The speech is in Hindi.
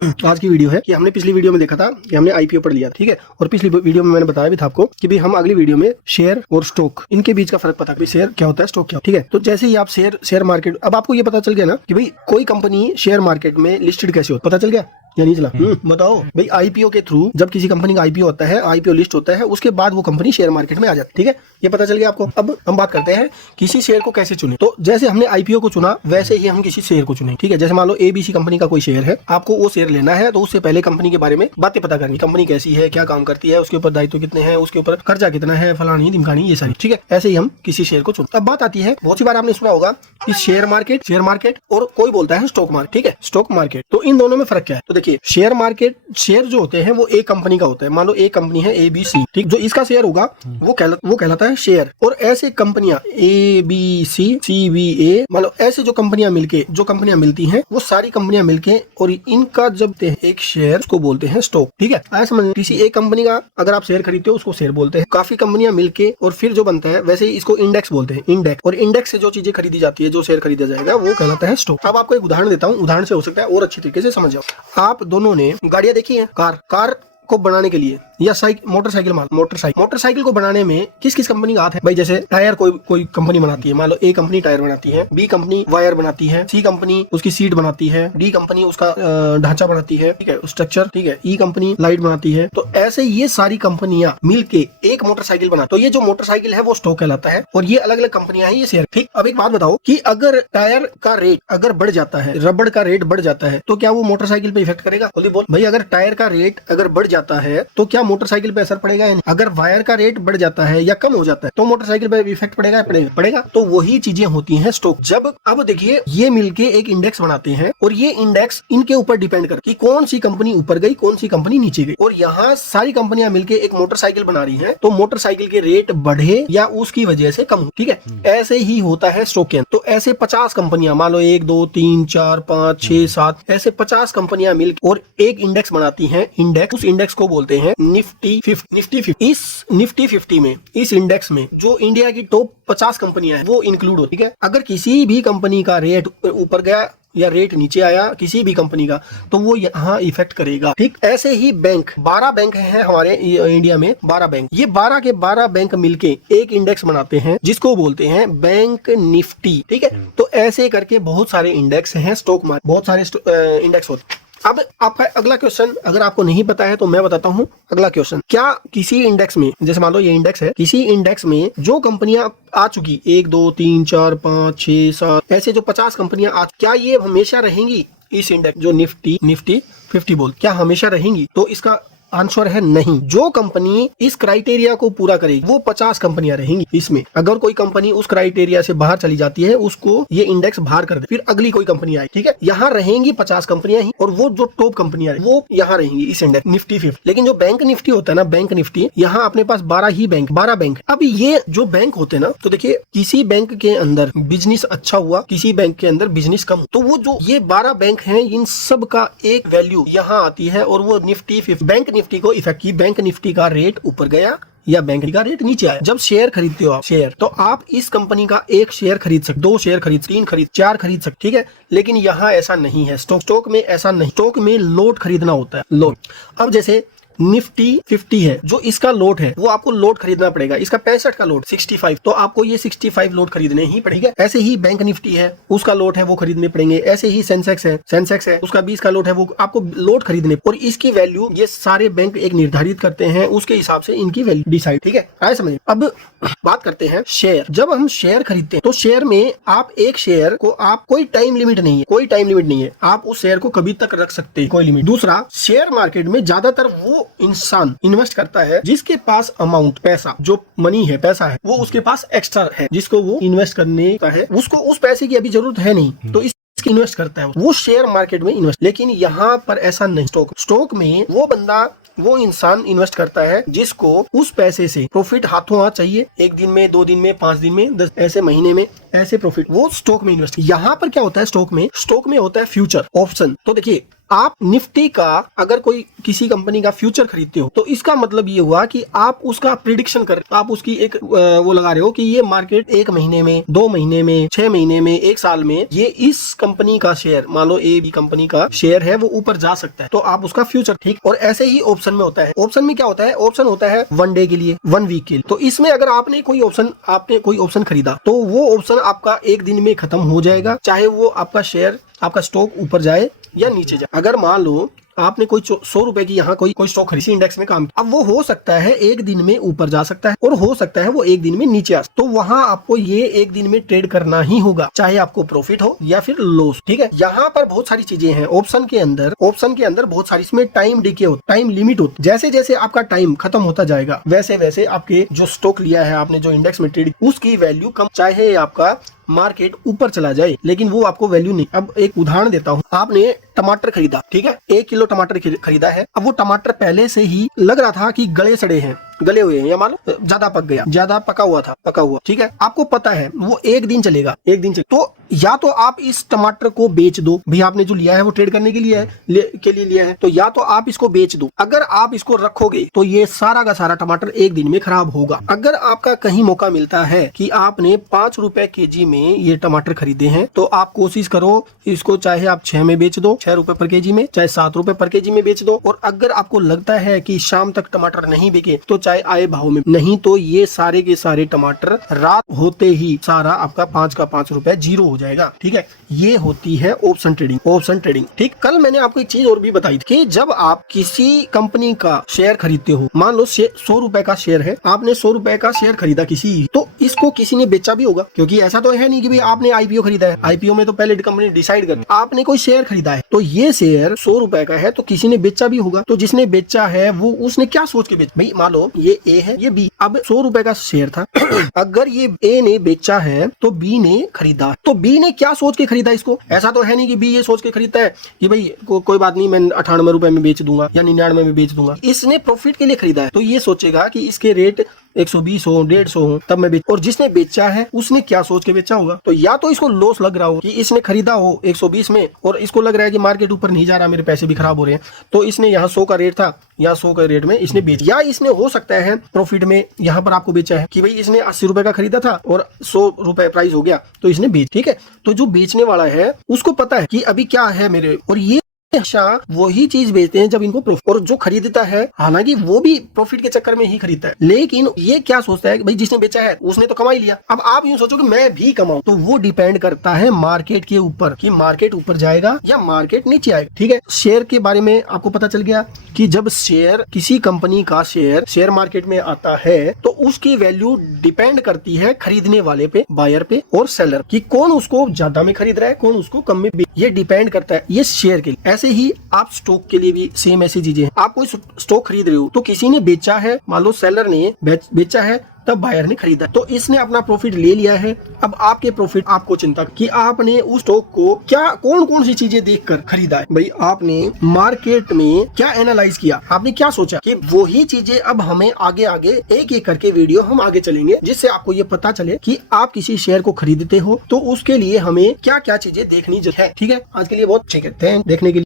आज की वीडियो है कि हमने पिछली वीडियो में देखा था कि हमने आईपीओ पढ़ लिया, ठीक है। और पिछली वीडियो में मैंने बताया भी था आपको कि भाई हम अगली वीडियो में शेयर और स्टॉक इनके बीच का फर्क पता कि शेयर क्या होता है, स्टॉक क्या, ठीक है। तो जैसे ही आप शेयर मार्केट, अब आपको ये पता चल गया ना कि भाई कोई कंपनी शेयर मार्केट में लिस्टेड कैसे होता है, पता चल गया या नहीं चला? बताओ भाई। आईपीओ के थ्रू जब किसी कंपनी का आईपीओ होता है, आईपीओ लिस्ट होता है, उसके बाद वो कंपनी शेयर मार्केट में आ जाती है, ठीक है। ये पता चल गया आपको। अब हम बात करते हैं किसी शेयर को कैसे चुने। तो जैसे हमने आईपीओ को चुना वैसे ही हम किसी शेयर को चुने, ठीक है। जैसे मान लो एबीसी कंपनी का कोई शेयर है, आपको वो शेयर लेना है, तो उससे पहले कंपनी के बारे में बातें पता करनी, कंपनी कैसी है, क्या काम करती है, उसके ऊपर दायित्व कितने हैं, उसके ऊपर कर्जा कितना है, फलानी ढिमकानी, ये सारी, ठीक है। ऐसे ही हम किसी शेयर को चुनते। अब बात आती है, बहुत सी बार आपने सुना होगा कि शेयर मार्केट और कोई बोलता है स्टॉक मार्केट, ठीक है, स्टॉक मार्केट। तो इन दोनों में फर्क क्या है? तो देखिए, शेयर मार्केट, शेयर जो होते हैं वो एक कंपनी का होता है। मान लो एक कंपनी है एबीसी, ठीक, जो इसका शेयर होगा वो कहलाता है शेयर। और ऐसे कंपनियां एबीसी, सीवीए, मान लो ऐसे जो कंपनियां मिलती हैं वो सारी कंपनियां मिलके और इनका जब एक शेयर उसको बोलते हैं स्टॉक, ठीक है। ऐसा समझ, किसी एक कंपनी का अगर आप शेयर खरीदते हो उसको शेयर बोलते हैं। काफी कंपनियां मिलके और फिर जो बनता है, वैसे ही इसको इंडेक्स बोलते हैं, इंडेक्स। और इंडेक्स से जो चीजें खरीदी जाती है, जो शेयर खरीदा जाएगा, वो कहलाता है स्टॉक। अब आपको एक उदाहरण देता हूँ, उदाहरण से हो सकता है और अच्छी तरीके से समझ जाओ। आप दोनों ने गाड़ियां देखी है, कार को बनाने के लिए, या मोटरसाइकिल को बनाने में किस किस कंपनी का हाथ है भाई? जैसे टायर कोई कंपनी बनाती है, मान लो ए कंपनी टायर बनाती है, बी कंपनी वायर बनाती है, सी कंपनी उसकी सीट बनाती है, डी कंपनी उसका ढांचा बनाती है, ठीक है, स्ट्रक्चर, ठीक है, ई कंपनी लाइट बनाती है। तो ऐसे ये सारी कंपनियां मिलके एक मोटरसाइकिल बनाती है। तो ये जो मोटरसाइकिल है वो स्टॉक कहलाता है, और ये अलग अलग कंपनियां हैं, ये शेयर, ठीक। अब एक बात बताओ कि अगर टायर का रेट अगर बढ़ जाता है, रबड़ का रेट बढ़ जाता है, तो क्या वो मोटरसाइकिल पे इफेक्ट करेगा? जल्दी बोल भाई। अगर टायर का रेट अगर बढ़ जाता है तो क्या मोटरसाइकिल पे असर पड़ेगा या नहीं? अगर वायर का रेट बढ़ जाता है या कम हो जाता है तो मोटरसाइकिल पे इफेक्ट पड़ेगा। तो वही चीजें होती हैं स्टॉक। जब अब देखिए, ये मिलके एक इंडेक्स बनाते हैं, और ये इंडेक्स इनके ऊपर डिपेंड कर कि कौन सी कंपनी ऊपर गई, कौन सी कंपनी नीचे गई। और यहाँ सारी कंपनियां मिलके एक मोटरसाइकिल बना रही हैं, तो मोटरसाइकिल के रेट बढ़े या उसकी वजह से कम हो, ठीक है। ऐसे ही होता है स्टॉक के अंदर। तो ऐसे 50 कंपनियां, मान लो 1 2 3 4 5 6 7 ऐसे 50 कंपनियां मिलकर और एक इंडेक्स बनाती हैं। इंडेक्स, उस इंडेक्स को बोलते हैं निफ्टी 50। इस निफ्टी 50 में, इस इंडेक्स में जो इंडिया की टॉप 50 कंपनियां हैं वो इंक्लूड होती है। अगर किसी भी कंपनी का रेट ऊपर गया या रेट नीचे आया किसी भी कंपनी का, तो वो यहाँ इफेक्ट करेगा, ठीक। ऐसे ही बैंक, 12 बैंक हैं हमारे इंडिया में, 12 बैंक। ये 12 के 12 बैंक मिलके एक इंडेक्स बनाते हैं जिसको बोलते हैं बैंक निफ्टी, ठीक है। तो ऐसे करके बहुत सारे इंडेक्स हैं स्टॉक मार्केट, बहुत सारे इंडेक्स होते हैं। अब आपका अगला क्वेश्चन, अगर आपको नहीं पता है तो मैं बताता हूँ अगला क्वेश्चन। क्या किसी इंडेक्स में, जैसे मान लो ये इंडेक्स है, किसी इंडेक्स में जो कंपनियां आ चुकी 1 2 3 4 5 6 7 ऐसे जो 50 कंपनियां आ, क्या ये हमेशा रहेंगी इस इंडेक्स जो निफ्टी 50 बोल, क्या हमेशा रहेंगी? तो इसका आंसर है नहीं। जो कंपनी इस क्राइटेरिया को पूरा करेगी वो 50 कंपनियां रहेंगी इसमें। अगर कोई कंपनी उस क्राइटेरिया से बाहर चली जाती है, उसको ये इंडेक्स बाहर कर दे, फिर अगली कोई कंपनी आए, ठीक है। यहाँ रहेंगी 50 कंपनियां ही, और वो जो टॉप कंपनियां वो यहाँ रहेंगी इस इंडेक्स निफ्टी 50। लेकिन जो बैंक निफ्टी होता है ना, बैंक निफ्टी, यहाँ अपने पास 12 बैंक। अब ये जो बैंक होते हैं ना, तो देखिए, किसी बैंक के अंदर बिजनेस अच्छा हुआ, किसी बैंक के अंदर बिजनेस कम, तो वो जो ये 12 बैंक हैं, इन सब का एक वैल्यू यहाँ आती है, और वो निफ्टी 50 बैंक निफ्टी को इफेक्ट की। बैंक निफ्टी का रेट ऊपर गया या बैंक का रेट नीचे आया। जब शेयर खरीदते हो आप शेयर, तो आप इस कंपनी का एक शेयर खरीद सकते, 2 शेयर खरीद, 3 खरीद, 4 खरीद सकते, ठीक है। लेकिन यहाँ ऐसा नहीं है, स्टॉक में ऐसा नहीं। स्टॉक में लोट खरीदना होता है, लोट। अब जैसे निफ्टी 50 है, जो इसका लोट है वो आपको लोट खरीदना पड़ेगा। इसका 65 का लोट 65, तो आपको ये 65 लोट खरीदने ही पड़ेगा। ऐसे ही बैंक निफ्टी है, उसका लोट है वो खरीदने पड़ेंगे। ऐसे ही सेंसेक्स है, उसका 20 का लोट है, वो आपको लोट खरीदने। और इसकी वैल्यू ये सारे बैंक एक निर्धारित करते हैं, उसके हिसाब से इनकी वैल्यू डिसाइड, ठीक है। आए समझ। अब बात करते हैं शेयर। जब हम शेयर खरीदते हैं तो शेयर में आप एक शेयर को, आप कोई टाइम लिमिट नहीं है, आप उस शेयर को कभी तक रख सकते हैं, कोई लिमिट। दूसरा, शेयर मार्केट में ज्यादातर वो इंसान इन्वेस्ट करता है जिसके पास अमाउंट, पैसा, जो मनी है, पैसा है, वो उसके पास एक्स्ट्रा है, जिसको वो इन्वेस्ट करने का है, उसको उस पैसे की अभी जरूरत है नहीं, तो इसकी इन्वेस्ट करता है, वो शेयर मार्केट में इन्वेस्ट। लेकिन यहाँ पर ऐसा नहीं। स्टॉक में वो बंदा, वो इंसान इन्वेस्ट करता है जिसको उस पैसे से प्रॉफिट हाथों हाथ चाहिए, 1 दिन में, 2 दिन में, 5 दिन में, 10 ऐसे महीने में, ऐसे प्रॉफिट वो स्टॉक में इन्वेस्ट। यहाँ पर क्या होता है, स्टॉक में होता है फ्यूचर ऑप्शन। तो देखिए आप निफ्टी का अगर कोई किसी कंपनी का फ्यूचर खरीदते हो तो इसका मतलब ये हुआ कि आप उसका प्रिडिक्शन कर, आप उसकी एक वो लगा रहे हो कि ये मार्केट 1 महीने में, 2 महीने में, 6 महीने में, 1 साल में ये इस कंपनी का शेयर, मान लो ए बी कंपनी का शेयर है, वो ऊपर जा सकता है, तो आप उसका फ्यूचर, ठीक। और ऐसे ही ऑप्शन में होता है। ऑप्शन में क्या होता है, ऑप्शन होता है 1 डे के लिए, 1 वीक के लिए। तो इसमें अगर आपने कोई ऑप्शन खरीदा तो वो ऑप्शन आपका 1 दिन में खत्म हो जाएगा, चाहे वो आपका शेयर, आपका स्टॉक ऊपर जाए या नीचे जाए। अगर मान लो आपने कोई 100 रुपए की यहाँ कोई स्टॉक खरीदी, इंडेक्स में काम किया, अब वो हो सकता है 1 दिन में ऊपर जा सकता है और हो सकता है वो 1 दिन में नीचे आ सकता है। तो वहां आपको ये 1 दिन में ट्रेड करना ही होगा, चाहे आपको प्रॉफिट हो या फिर लॉस, ठीक है। यहाँ पर बहुत सारी चीजें हैं ऑप्शन के अंदर बहुत सारी, इसमें टाइम डिके हो, टाइम लिमिट हो। जैसे जैसे आपका टाइम खत्म होता जाएगा वैसे वैसे आपके जो स्टॉक लिया है आपने, जो इंडेक्स में ट्रेड, उसकी वैल्यू कम, चाहे आपका मार्केट ऊपर चला जाए लेकिन वो आपको वैल्यू नहीं। अब एक उदाहरण देता हूँ, आपने टमाटर खरीदा, ठीक है, 1 किलो टमाटर खरीदा है। अब वो टमाटर पहले से ही लग रहा था कि गले सड़े हैं, गले हुए हैं, या मान लो ज्यादा पक गया, ज्यादा पका हुआ, ठीक है। आपको पता है वो 1 दिन चलेगा, तो या तो आप इस टमाटर को बेच दो, भाई आपने जो लिया है वो ट्रेड करने के लिए लिया है, तो या तो आप इसको बेच दो। अगर आप इसको रखोगे तो ये सारा का सारा टमाटर 1 दिन में खराब होगा। अगर आपका कहीं मौका मिलता है कि आपने 5 रुपए केजी में ये टमाटर खरीदे हैं, तो आप कोशिश करो इसको, चाहे आप 6 में बेच दो, 6 रुपए पर केजी में, चाहे 7 रुपए पर केजी में बेच दो। और अगर आपको लगता है कि शाम तक टमाटर नहीं बिके तो चाहे आए भाव में, नहीं तो ये सारे के सारे टमाटर रात होते ही सारा आपका 5 का 5 रुपए जीरो हो जाएगा, ठीक है। ये होती है ऑप्शन ट्रेडिंग, ठीक। कल मैंने आपको एक चीज और भी बताई थी कि जब आप किसी कंपनी का शेयर खरीदते हो, मान लो 100 रुपए का शेयर है, आपने 100 रुपए का शेयर खरीदा किसी, तो इसको किसी ने बेचा भी होगा, क्योंकि ऐसा तो है नहीं कि भाई आपने आईपीओ खरीदा है, आईपीओ में तो पहले कंपनी डिसाइड करती है। आपने कोई शेयर खरीदा है तो ये शेयर 100 रुपए का है, तो किसी ने बेचा भी होगा। तो जिसने बेचा है वो उसने क्या सोच के बेचा, भाई मान लो ये ए है, ये बी, अब 100 रुपए का शेयर था अगर ये ए ने बेचा है तो बी ने खरीदा, तो बी ने क्या सोच के खरीदा इसको। ऐसा तो है नहीं कि बी ये सोच के खरीदता है कि भाई कोई बात नहीं, मैं 98 रुपए में बेच दूंगा या 99 में बेच दूंगा। इसने प्रॉफिट के लिए खरीदा है, तो ये सोचेगा कि इसके रेट 120 हो, 150 हो, तब मैं बेच। और जिसने बेचा है उसने क्या सोच के बेचा होगा, तो या तो इसको लॉस लग रहा हो कि इसने खरीदा हो 120 में और इसको लग रहा है कि मार्केट ऊपर नहीं जा रहा, मेरे पैसे भी खराब हो रहे हैं, तो इसने यहाँ 100 का रेट था, यहाँ 100 का रेट में इसने बेच, या इसने हो सकता है प्रॉफिट में यहाँ पर आपको बेचा है कि भाई इसने 80 रुपए का खरीदा था और 100 रुपए प्राइस हो गया तो इसने बेच, ठीक है। तो जो बेचने वाला है उसको पता है कि अभी क्या है मेरे, और ये हमेशा वही चीज बेचते हैं जब इनको प्रॉफिट, और जो खरीदता है हालांकि वो भी प्रॉफिट के चक्कर में ही खरीदता है, लेकिन ये क्या सोचता है कि भाई जिसने बेचा है उसने तो कमा ही लिया, अब आप यूं सोचो कि मैं भी कमाऊं। तो वो डिपेंड करता है मार्केट के ऊपर कि मार्केट ऊपर जाएगा या मार्केट नीचे आएगा, ठीक है। शेयर के बारे में आपको पता चल गया कि जब शेयर, किसी कंपनी का शेयर मार्केट में आता है तो उसकी वैल्यू डिपेंड करती है खरीदने वाले पे, बायर पे और सेलर, कि कौन उसको ज्यादा में खरीद रहा है, कौन उसको कम में, ये डिपेंड करता है, ये शेयर के लिए। ऐसे ही आप स्टॉक के लिए भी सेम ऐसी चीजें हैं। आप कोई स्टॉक खरीद रहे हो तो किसी ने बेचा है, मान लो सेलर ने बेचा है, तब बायर ने खरीदा, तो इसने अपना प्रॉफिट ले लिया है। अब आपके प्रॉफिट, आपको चिंता कि आपने उस स्टॉक को क्या, कौन कौन सी चीजें देखकर खरीदा है, भाई आपने मार्केट में क्या एनालाइज किया, आपने क्या सोचा, कि वही चीजें अब हमें आगे आगे एक एक करके वीडियो हम आगे चलेंगे, जिससे आपको ये पता चले कि आप किसी शेयर को खरीदते हो तो उसके लिए हमें क्या क्या चीजें देखनी है, ठीक है। आज के लिए बहुत ठीक है, देखने के लिए।